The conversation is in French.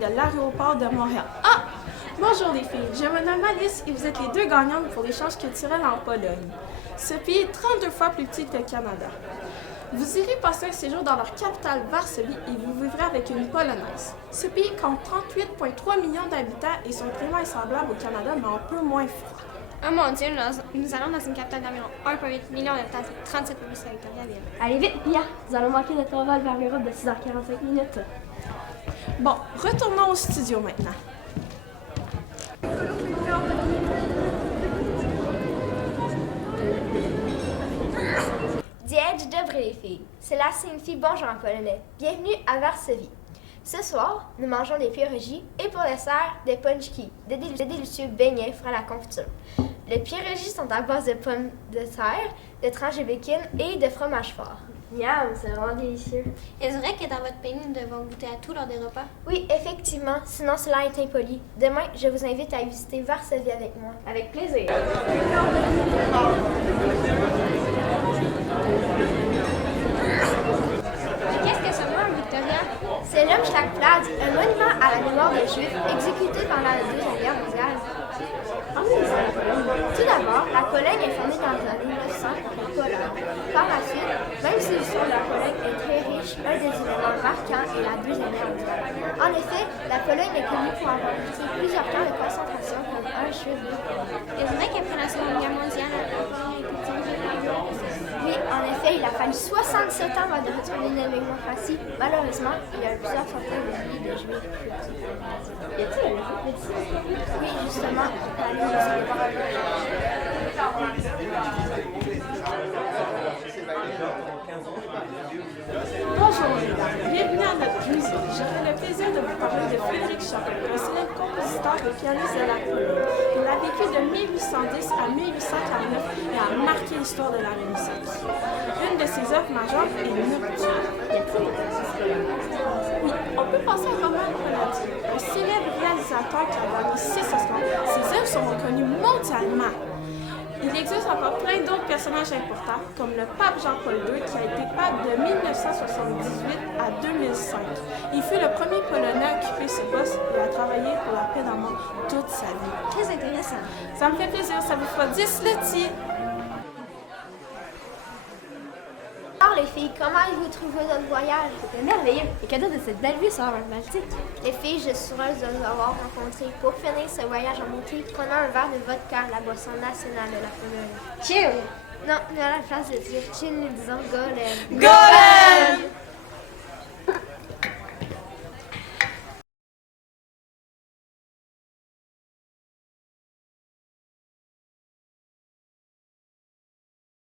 de l'aéroport de Montréal. Ah! Bonjour les filles, je me nomme Alice et vous êtes les deux gagnantes pour l'échange culturel en Pologne. Ce pays est 32 fois plus petit que le Canada. Vous irez passer un séjour dans leur capitale Varsovie et vous vivrez avec une Polonaise. Ce pays compte 38,3 millions d'habitants et son climat est semblable au Canada mais un peu moins froid. Oh mon Dieu, nous allons dans une capitale d'environ 1,8 million d'habitants, 37 provinces territoriales. Allez vite, Pia! Nous allons manquer notre envol vers l'Europe de 6h45 minutes. Bon, retournons au studio maintenant. Dzień dobry les filles. Cela signifie bonjour en polonais. Bienvenue à Varsovie. Ce soir, nous mangeons des pierogies et pour dessert, des pączki, des délicieux beignets frais à la confiture. Les pierogies sont à base de pommes de terre, de tranches de bacon et de fromage fort. Miam, c'est vraiment délicieux. Est-ce vrai que dans votre pays, nous devons goûter à tout lors des repas? Oui, effectivement, sinon cela est impoli. Demain, je vous invite à visiter Varsovie avec moi. Avec plaisir. Qu'est-ce que ce mot, Victoria? C'est l'Umschlagplatz, un monument à la mémoire des Juifs exécutés pendant la Deuxième Guerre mondiale. Tout d'abord, la Pologne est fondée dans les années 1900 par la Pologne. Par la suite, même si l'histoire de la Pologne est très riche, un des événements marquants est la Deuxième Guerre mondiale. En effet, la Pologne est connue pour avoir vécu plusieurs camps de concentration comme Auschwitz. Est-ce vrai qu'après la Seconde Guerre mondiale, la Pologne a été dirigée par les Russes? Oui, en effet, il a fallu 67 ans avant de retourner une démocratie. Malheureusement, il y a eu plusieurs centaines de milliers de Juifs. Y a-t-il un effet précis? Oui, justement, Bonjour mesdames, bienvenue à notre musée. J'aurai le plaisir de vous parler de Frédéric Chopin, un célèbre compositeur et pianiste de la Pologne. Il a vécu de 1810 à 1849 et a marqué l'histoire de la Renaissance. Une de ses œuvres majeures est Nocturne. Oui, on peut penser à Roman Polanski, un célèbre réalisateur qui a gagné 6 Oscars. Ses œuvres sont reconnues mondialement. Il existe encore plein d'autres personnages importants, comme le pape Jean-Paul II, qui a été pape de 1978 à 2005. Il fut le premier Polonais à occuper ce poste et a travaillé pour la paix dans le monde toute sa vie. Très intéressant. Ça me fait plaisir, ça vous fera 10 laitiers. Alors les filles, comment avez-vous trouvé votre voyage? C'était merveilleux. Et cadeau de cette belle vue sur la mer Baltique. Les filles, je suis heureuse de vous avoir rencontrées. Pour finir ce voyage en beauté, prenons un verre de vodka, la boisson nationale de la Pologne. Cheers! Non, mais à la place de dire chin, nous disons golem. Golem!